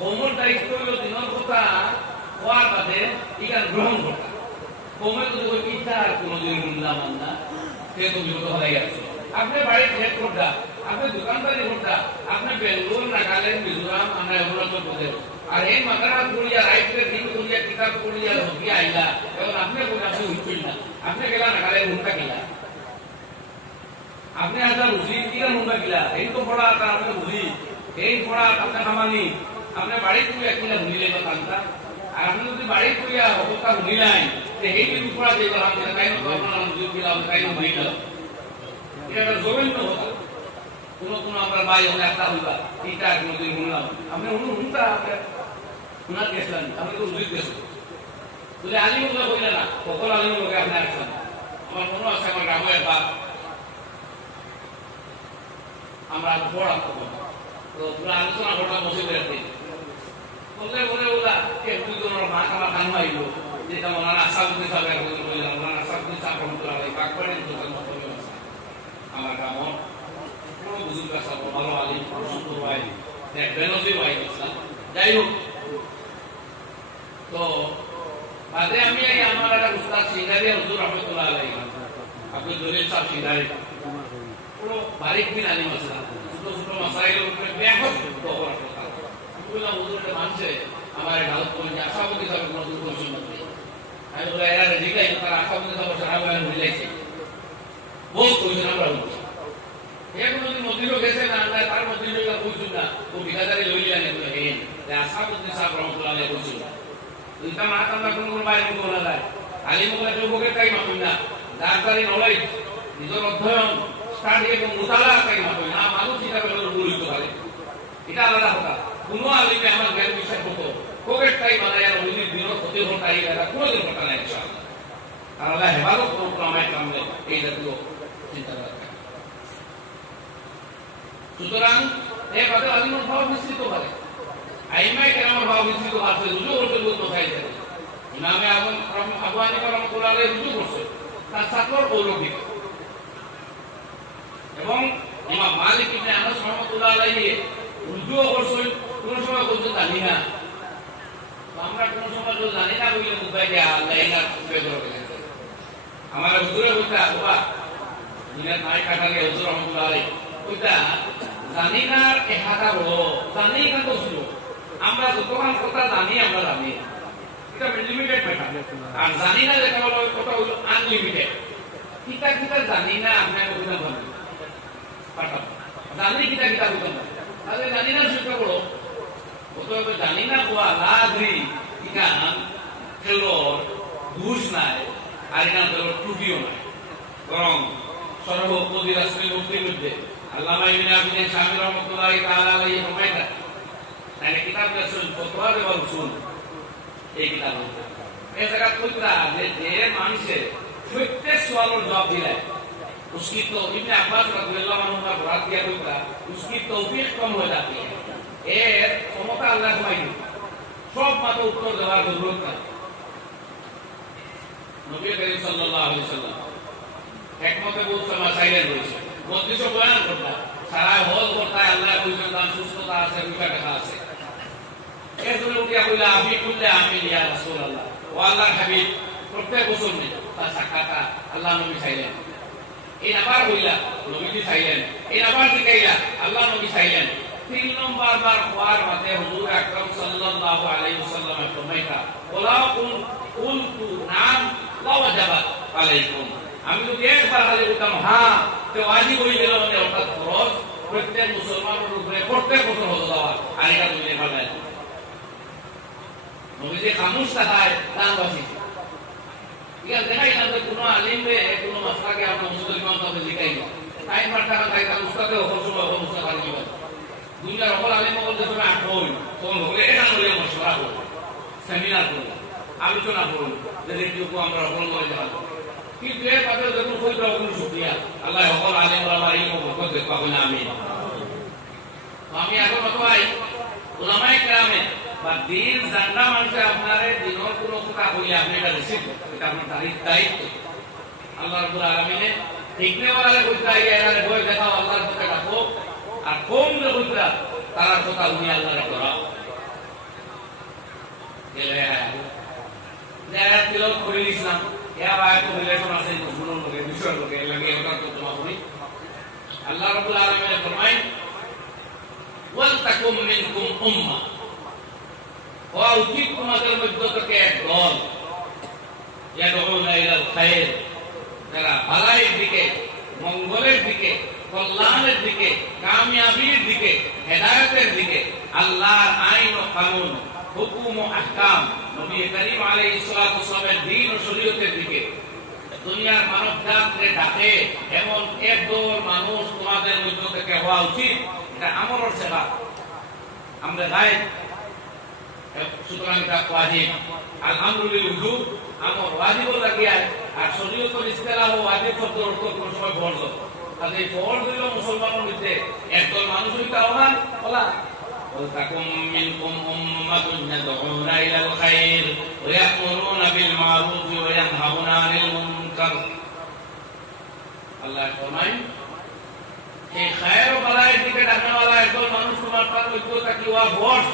কৌমের দায়িত্ব হইল দিনের কথা হওয়ার বাদে এখানে গ্রহণ করা। কৌমে তো ওই ইচ্ছা আর কোনোদিন শুনলাম না, সে তো বিপদ হয়ে গেছে। আপনি বাড়ি ট্রেড করতা, আপনি দোকানদারি করতা, আপনি বেঙ্গলোর, নাগাল্যান্ড, মিজোরাম, আমরা অরুণাচল প্রদেশ, আর এই মাথাটা পড়িয়া রাইটে দিন করিয়া কিতাব পড়িয়া হকি আইলা, এখন আপনি বলে আপনি উঠছেন না, আপনি গেলা নাগাল্যান্ড হুন্ডা গেলা, আপনি একটা বুঝি কিনা হুন্ডা গেলা, এই তো পড়া তার আপনি বুঝি, এই পড়া আপনি খামানি, আপনি বাড়ি করিয়া কিনা ভুলিলে বা কান্তা, আর আপনি যদি বাড়ি করিয়া অবস্থা ভুলিলাই, এই কিন্তু পড়া দিয়ে গেলাম, তাই না আপনার বুঝি গেলাম, তাই না ভুলি গেলাম, এটা একটা জরুরি কথা। কোনো কোনো আমরা ভাই হলে একটা হইবা এইটা কোনোদিন শুনলাম, আপনি শুনতা আপনার শোনার গেছিলেন, আপনি তো বুঝিত গেছেন, যদি আলিমুল্লাহ বললে না সকল আলিমুল্লাহকে আপনি আসছেন। আমার মনে আছে আমার গ্রামের বাপ আমরা পড়া তো পুরো আলোচনা ঘটা বসে বেড়াতে বললে বলে ওলা কে দুজনের মা আমার কান হইল যেটা ওনার আশাবুদ্দিন সাহেব একজন বললেন, ওনার আশাবুদ্দিন সাহেব রহমতুল্লাহ আলাইহি বাগবাড়ির দোকান আমার গ্রাম কোনো বুঝুন কাছে ভালো আলিম পছন্দ হয় এক বেনজি ভাই বলছিলাম। যাই হোক, তো বাদে আমি আমার একটা উস্তাদ সিঙ্গারি হুজুর রহমতুল্লাহ আলাইহি আব্দুল জলিল সাহেব সিঙ্গারি পুরো বারিক বিন আলিম আসলাম, ছোট ছোট মাসাইলের উপরে ব্যাপক খবর কথা বললাম। হুজুরটা মানছে আমার ডাউট করে যে আশাবুদ্দিন সাহেব কোনো দুঃখ শুনতে, আমি বলে এরা জিগাই তার আশাবুদ্দিন সাহেব সাহাবা মিলাইছে বহুত কইছেন আমরা হচ্ছে এখন যদি মন্দিরও গেছে না আমরা তার মন্দির কইছুন না ও বিকাদারি লইলিয়া নেই হেন যে আশাবুদ্দিন সাহেব রহমতুল্লাহ আলাইহি কইছুন এটা মা কান্দা কোন কোন বাইরে মুখ না যায় আলিম বলে যুবকের টাইম হবে না, ডাক্তারি নলেজ নিজের অধ্যয়ন স্টাডি এবং মুতালা টাইম হবে না, মানুষ এটা বলে ভুল হইতে পারে, এটা আলাদা কথা। কোনো আলিমে আমার জ্ঞান বিশ্বাস করতো কোকের টাইম বানায় আর ওই দিন হতে ঘটাই এটা কোনোদিন ঘটা নাই ইনশাআল্লাহ, তাহলে হেফাজত করবো আমার কামলে এই জাতীয় চিন্তাধারা। সুতরাং এই বাদে আলিমের ভাব মিশ্রিত পারে, আইমাই কেরামের ভাব মিশ্রিত আছে, রুজু করতে বলতে চাইছে ইমামে আজম আবু হানিফা রাহমাতুল্লাহ আলাইহি রুজু করছে তার ছাত্র অলৌকিক, এবং ইমাম মালিক ইবনে আনাস রাহমাতুল্লাহ আলাইহি রুজু করছেন কোন সময় বলতে জানি না, আমরা কোন সময় তো জানি না বলে মুবাই দিয়া আল্লাহ এনা বেদর করে আমার হুজুরে বলতে বাবা ইনা নাই কাটালে হুজুর রাহমাতুল্লাহ আলাইহি ওইটা জানি না এহাটা হলো জানি না তো ছিল, আমরা যতক্ষণ কথা জানি আমরা জানি এটা লিমিটেড ম্যাটার, আর জানি না যেটা হলো কথা হলো আনলিমিটেড। কিতা কিতা জানি না আপনার অভিনয় বলবেন পাঠাবো, জানি কিতা কিতা বলবেন না, তাহলে জানি না সেটা বড় অতএব জানি না কোয়া লাদ্রি ইকান খেলোর ঘুষ নাই আর ইকান খেলোর ত্রুটিও নাই, বরং সর্বপদী রাসূল মুসলিম মধ্যে আল্লামা ইবনে আবিদ শামী রাহমাতুল্লাহ তাআলা আলাইহি ফরমাইতা মানে কিতাব রাসূল ফতোয়া দেওয়ার উসুল এই কিতাব এই জায়গা কইতা যে মানুষের প্রত্যেক সওয়ালের জবাব দিলে उसकी तो इब्ने अब्बास রাদিয়াল্লাহু আনহু का बरात दिया कइता उसकी तौफीक कम हो जाती है, এর ক্ষমতা আল্লাহ কমাই দিন সব মাত্র উত্তর দেওয়ার জরুরত নাই। নবী করিম সাল্লাল্লাহু আলাইহি সাল্লাম হিকমতে বহুত মাসাইলের রয়েছে মধ্যে বয়ান করতা সারা হল করতা আল্লাহ কইছেন দান সুস্থতা আছে রুকা টাকা আছে, এর জন্য উঠিয়া কইলা আমি কুল্লে আমি ইয়া রাসূলুল্লাহ ও আল্লাহর হাবিব প্রত্যেক বছর নেই তার সাক্ষাৎ আল্লাহ নবী চাইলেন, এই আবার হইলা নবীজি চাইলেন, এই আবার শিখাইলা আল্লাহ নবী চাইলেন, তিন নম্বর বার হওয়ার মাঝে হুজুর আকরাম সাল্লাল্লাহু আলাইহি ওয়াসাল্লাম ফরমাইতা ওলা কুলতু নাম ওয়াজাবাত আলাইকুম, আমি যদি একবার হাজির হতাম হ্যাঁ তো ওয়াজিব হয়ে গেল মানে অর্থাৎ ফরজ প্রত্যেক মুসলমানের উপরে প্রত্যেক বছর হতো দেওয়া, আর এটা তুমি বলেন নবীজি খামোশ থাকায় দান বাঁচিয়েছে। ঠিক আছে, দেখাই না কোনো আলিমে কোনো মাসলাকে আমরা মুসলমান তবে লিখাই না টাইম পার টাকা তাই তার উস্তাদে ওপর সময় ওপর উস্তাদ আর দিবেন দুনিয়ার ওপর আলিম বলতে সময় আট হই তখন হবে এটা হলে মশলা করবো সেমিনার করবো আলোচনা করুন যে দেখবো আমরা অপল করে যাবো, কিন্তু এর পাশে যখন কই দাও কোনো শুকরিয়া আল্লাহ সকল আলিম ওলামা ইলম বরকত দেখ পাবো না আমি এখন অথবাই ওলামায়ে কেরামে বা দিন জানলা মানুষে আপনারে দিনের কোনো কথা কইলে আপনি এটা রিসিভ এটা আপনার দায়িত্ব। আল্লাহ রাব্বুল আলামিনে ঠিকনে ওয়ালা কইতা এরারে বই দেখাও আল্লাহর কথা ডাকো আর কোন কইতা তার কথা উনি আল্লাহর করা দিলেও করে দিয়েছিলাম এরা বাইরে রিলেশন আছে দুজনের লোকে বিষয়ের লোকে লাগে ওটা তো তোমার করি আল্লাহ রাব্বুল আলামিন ফরমায় ওয়াল তাকুম মিনকুম উম্মাহ ওয়া উচিত তোমাদের মধ্যে থেকে এক দল ইয়াদউনা ইলাল খায়র যারা ভালোর দিকে মঙ্গলের দিকে কল্যাণের দিকে কামিয়াবির দিকে হেদায়েতের দিকে আল্লাহর আইন ও কানুন হুকুম ও আহকাম নবী করিম আলাইহিস সালাতু ওয়াসসালামের দ্বীন ও শরীয়তের দিকে দুনিয়ার মানবজাতকে ডাকে এমন একদল মানুষ তোমাদের মধ্যে থেকে হওয়া উচিত এটা আমলের সেবা আমরা গায়ে সুতরাং এটা ওয়াজিব আলহামদুলিল্লাহ উজুব আমর ওয়াজিব লাগিয়া আর শরীয়তের ইসলাম ও ওয়াজিব শব্দ অর্থ কোন সময় বন্ধ তাহলে ফরজ হইল মুসলমানের মধ্যে একদল মানুষ হইতে আহ্বান বলা ولتكن منكم أمة يدعون إلى الخير ويأمرون بالمعروف وينهون عن المنكر আল্লাহ ফরমায় এই খায়ের ও বালায়ের দিকে ডাকনেওয়ালা একদল মানুষ তোমার তার মধ্যে থাকি ওয়া ভোট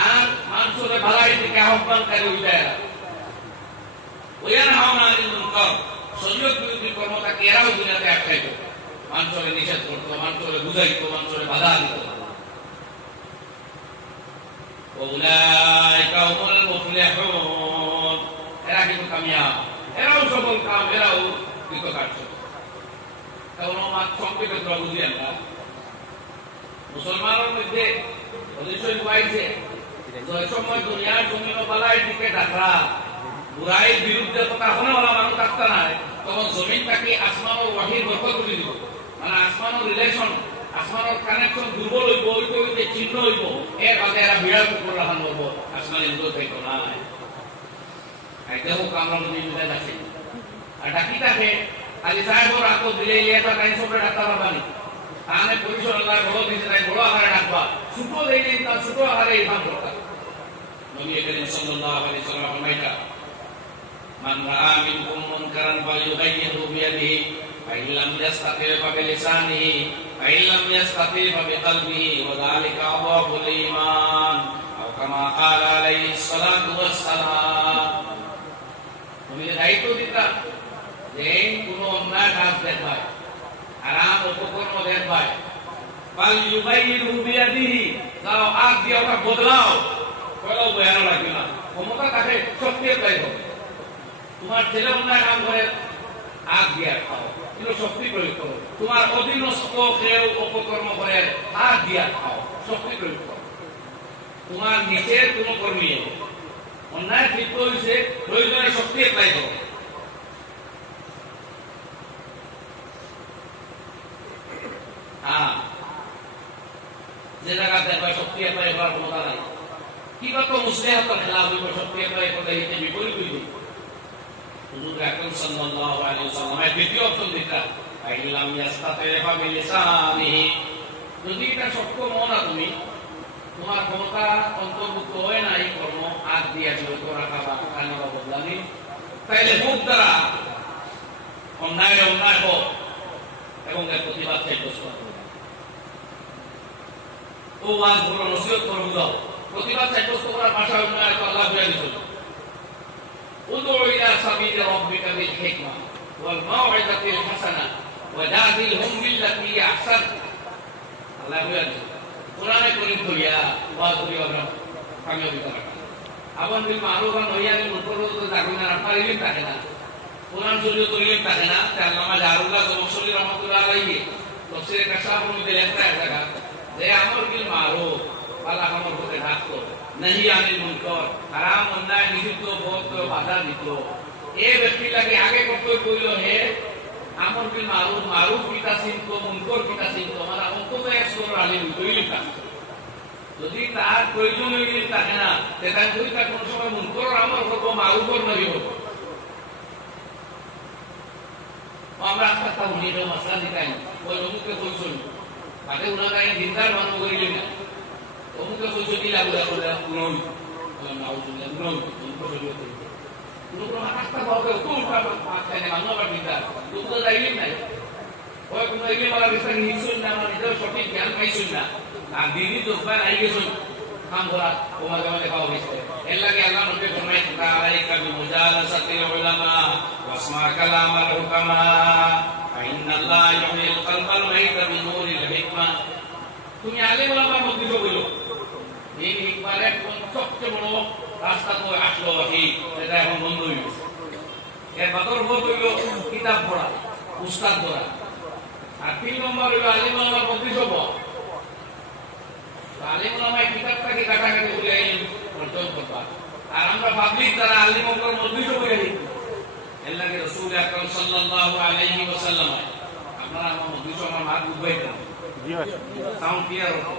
আর মানুষের বালায়ের দিকে আহ্বানকারী হইতে ওয়ানহাউনা আনিল মুনকার শরীয়ত বিরোধী কর্মটাকে এরাও দুনিয়াতে আটকাইতো মানুষের নিষেধ করতো মানুষের বুঝাইতো মানুষের বাধা দিত ওউলাইকা হুমুল মুফলিহুন এরা কিন্তু কামিয়াব এরাও সফল কাম এরাও কৃতকার্য কারণ আমার সংক্ষেপে তোরা বুঝি আমরা মুসলমানের মধ্যে অবশ্যই পাইছে ওই সময় দুনিয়ার জমিন ও বালায়ের দিকে ডাকরা বুরাইয়ের বিরুদ্ধে কথা হলে ওরা মানুষ থাকতে নাই তখন জমিনটাকে আসমান ও ওয়াহির বরকত করে দিব মানে আসমানের রিলেশন আসমানের কানেকশন দুর্বল হইব ওইতে ওইতে চিহ্ন হইব এর বাদে এরা বিড়াল কুকুর রাখান করবো আসমানের দূর থেকে নাই দেখো আমরা মিলে যাচ্ছে আর ডাকি থাকে আলি সাহেবর আতো দিলে এটা টাইম সবরে ডাক্তার পাবানি তাহলে পরিসর আল্লাহ বড় দিয়েছে তাই বড় আকারে ডাকবা ছোট দিলে তার ছোট আকারে ইমাম করতা নবী করিম সাল্লাল্লাহু আলাইহি ওয়াসাল্লাম ফরমাইতা মান রাআ মিনকুম মুনকারান ফালইউগাইয়িরহু বিয়াদিহি فإن لم يستطع فبلسانه فإن لم يستطع فبقلبه وذلك أضعف الإيمان أو كما قال عليه الصلاة والسلام তুমি দায়িত্ব দিতা যে কোনো অন্যায় কাজ দেখবায় আরাম উপকর্ম দেখবায় ফালইউগাইয়িরহু বিয়াদিহি যাও আগ দিয়ে ওটা বদলাও কয়ও বয়ানো লাগবে না ক্ষমতা তাকে শক্তি পাইব তোমার ছেলে অন্যায় কাম করে আগ দিয়ে খাও কিন্তু শক্তি প্রয়োগ করো তোমার অধীনস্থ কেউ অপকর্ম করে হাত দিয়া খাও শক্তি প্রয়োগ করো তোমার নিচের কোন কর্মী অন্যায় লিপ্ত হয়েছে প্রয়োজনে শক্তি এপ্লাই করো যে জায়গা দেখবা শক্তি এপ্লাই করার ক্ষমতা নাই কিবা তো মুসলিহাতের খেলা হইব শক্তি এপ্লাই করলে এতে বিপরীত হইব হুজুর আকরাম সাল্লাল্লাহু আলাইহি ওয়াসাল্লামের দ্বিতীয় অপশন দিতা আইলাম ইয়াস্তাতিফা বিলিসানিহি যদি এটা সক্ষম হও না তুমি তোমার ক্ষমতা অন্তর্ভুক্ত হয় না এই কর্ম আগ দিয়া বিরত রাখা বা কানে বা বদলানি তাইলে মুখ দ্বারা অন্যায় হোক এবং এর প্রতিবাদ সাব্যস্ত করো ও ওয়াজ বড় নসিহত করে বুঝাও প্রতিবাদ সাব্যস্ত করার ভাষা অন্যায় তো আল্লাহ বলে দিয়েছেন ادع إلى سبيل ربك بالحكمة والموعظة الحسنة وجادلهم بالتي هي أحسن الله يقول قرآن الكريم كليا وأقول يا kami bicara. Awan bil ma'ruf wa nahy anil munkar itu takuna apa ilim takena. Quran sudah tulis takena, Allama Jarullah Zawsuli rahmatullah alaihi. Tafsir Kasyaf mujhe likhta hai jaga. Je amar bil ma'ruf wala amar ko dhakko. Nahy anil munkar, haram अन्याय निषिद्ध बहुत बाधा दिखलो. ये व्यक्ति लगे आगे करते बोलो है amar bil ma'ruf ma'ruf kita sinto munkar kita sinto mana untuk तो एक्सप्लोर आले दुई का যদি তার প্রয়োজন হয়ে থাকে না সেটা দুই তা কোন সময় মুনকর আমল করব মারুফর নহি হব আমরা কথা উনিরো মাসলা দিতাই ওই লোককে কইছুন আগে উনা গায় দিনদার মানুষ করিলে না ওমুকে কইছুন দিলা বুলা করে নই নাউজুল্লাহ নই মুনকর হইলো লোক হাতটা বাবা কোনটা পাছানে মানুষ বা দিনদার লোক তো যাইলি নাই ওই কোন ইলে মারা বিস্তার নিছুন না মানে নিজের সঠিক জ্ঞান পাইছুন না আর দিদি তো উপায় নাই গেছুন কাম করা তোমার যেমন লেখা হয়েছে এর লাগে আল্লাহ নবী ফরমায় আলাইকা বিমুজালাসাতিল উলামা ওয়াসমা কালামাল হুকামা ফাইন্নাল্লাহ ইউহিল কলবাল মাইতা বিনুরিল হিকমা তুমি আলেম ওলামার মধ্যে বলো এই হিকমার সবচেয়ে বড় রাস্তা তো আসলো এই এটা এখন বন্ধ হয়ে গেছে এর বাদর হল কিতাব পড়া উস্তাদ পড়া আর 3 নম্বর হলো আলেম ওলামার মধ্যে আলিম ওলামায়ে কিতাবটাকে কাটাকাটি করে অর্জন করবা আর আমরা পাবলিক যারা আলিম ওলামার মধ্যে বলে দিই এর লাগে রাসূল আকরাম সাল্লাল্লাহু আলাইহি ওয়াসাল্লাম আপনারা আমার মধ্যে আমার হাত উঠাইতেন জি ভাই সাউন্ড ক্লিয়ার হতো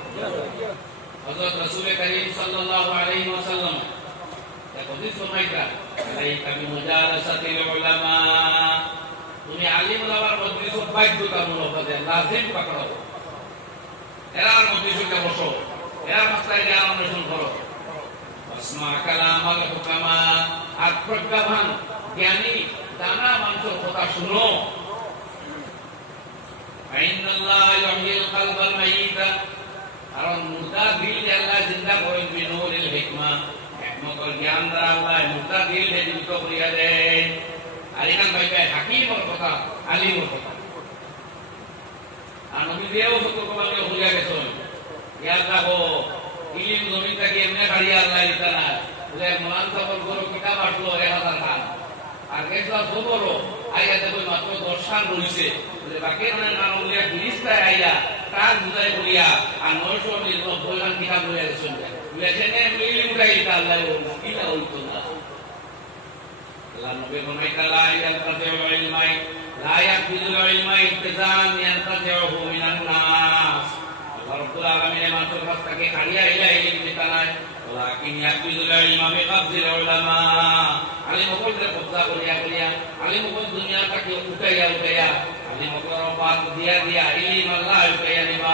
হযরত রাসূল করিম সাল্লাল্লাহু আলাইহি ওয়াসাল্লাম দেখো দিস ফরমাইতা আলাইকা বিমুজালাসাতিল উলামা তুমি আলিম ওলামার মধ্যে বাধ্যতামূলক লাজিম পাকড়াও এরার মধ্যে শুনে বসো এরার মাস্টারে জ্ঞান অন্বেষণ করো ওয়াসমা কালামাল হুকামা আর প্রজ্ঞাবান জ্ঞানী জানা মানুষের কথা শুনো ফাইনাল্লাহ ইউহিল কলবাল মাইতা কারণ মুর্দা দিল আল্লাহ জিন্দা করেন বিনুরিল হিকমা হিকমতের জ্ঞান দ্বারা আল্লাহ মুর্দা দিল জীবিত করিয়া দেন আর এখানে ভাই হাকিমের কথা আলিমের কথা আর নবী দিয়েও সতর্ক বাণী হইয়া গেছেন ইয়াদ রাখো ইলিম জমিটাকে এমনি বাড়িয়ে আল্লাহ দিতা না বলে মহান সফল করো কিতাব আসলো 1000 খান আর গেছলা খবর আইয়া দেখো মাত্র 10 খান রইছে বলে বাকি নাম বলিয়া ফিরিস্তায় আইয়া তার বুঝাই বলিয়া আর 990 খান কিতাব লইয়া গেছেন বলে জেনে ইলিম উঠাই তা আল্লাহ কিলা হইতো না আল্লাহ নবী ফরমাইতা লা ইয়ানতাজিউ ইলমাই লা ইয়াকবিলুল ইলমা ইনতিজান ইয়ানতাজিউহু মিনান নাস আল্লাহ রাব্বুল আলামিন মানুষের কাছ থেকে হারিয়া ইলা ইলম দিতা নাই ওয়ালাকিন ইয়াকবিলুল ইলমা বিকবজিল উলামা আলিম ওপরে কবজা করিয়া করিয়া আলিম ওপর দুনিয়া থেকে উঠাইয়া উঠাইয়া আলিম ওপর বাদ দিয়া দিয়া ইলম আল্লাহ উঠাইয়া নিবা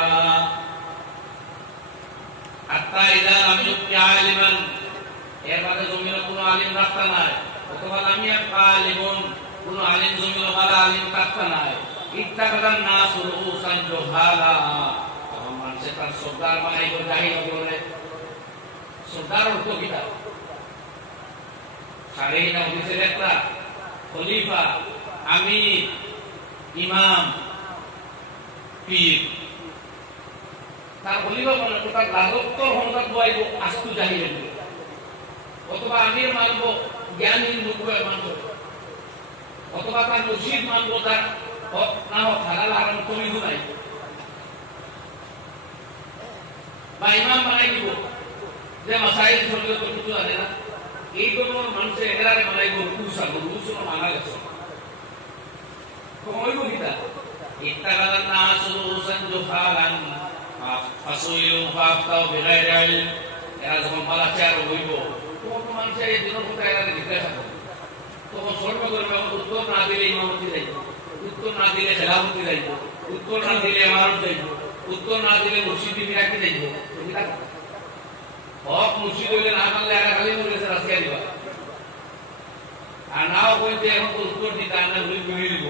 হাত্তা ইদা লাম ইউতি আলিমান এর বাদে জমিনে কোনো আলিম রাখতা নাই অথবা লামিয়া আলিমুন কোন আলিম জমিন ওয়ালা আলিম থাকতা নাই ইত্তাকাদান নাস রুসান জুহালা তখন মানুষে তার সর্দার বানাইব জাহিল করে সর্দার অর্থ কিটা সারেহিনা অফিসের একটা খলিফা আমির ইমাম পীর তার খলিফা মানে তার রাজত্ব ক্ষমতা বইব আস্তু জাহিল অথবা আমির মানব জ্ঞানহীন লোক মানব অথবা তার মুর্শিদ মানব তার হক না হোক হালাল হারাম কমি নাই বা ইমাম বানাই দিব যে মাসাইল শরীয়ত কিছু জানে না এই কোন মানুষে এরারে বানাইব রুস মানা গেছে কইব কিটা ইত্তাকাদান নাস রুসান জুহালান ফাসুইলু ফাফতাউ বিগাইরি ইলম এরা যখন পালাচার হইব তখন মানুষের এই দিনের কথা এরা জিজ্ঞাসা করে তখন সর্বকর্মে উত্তর না দিলে ইমামতি যাইব উত্তর না দিলে খেলাফতি যাইব উত্তর না দিলে ইমারত যাইব উত্তর না দিলে মুর্শিদি বিরাকি যাইব হক মুর্শিদ হইলে না মানলে এরা খালি মরে রাস্তা দিবা আর নাও বলতে এখন উত্তর দিতে আমরা ঘুরি ঘুরিয়ে দিব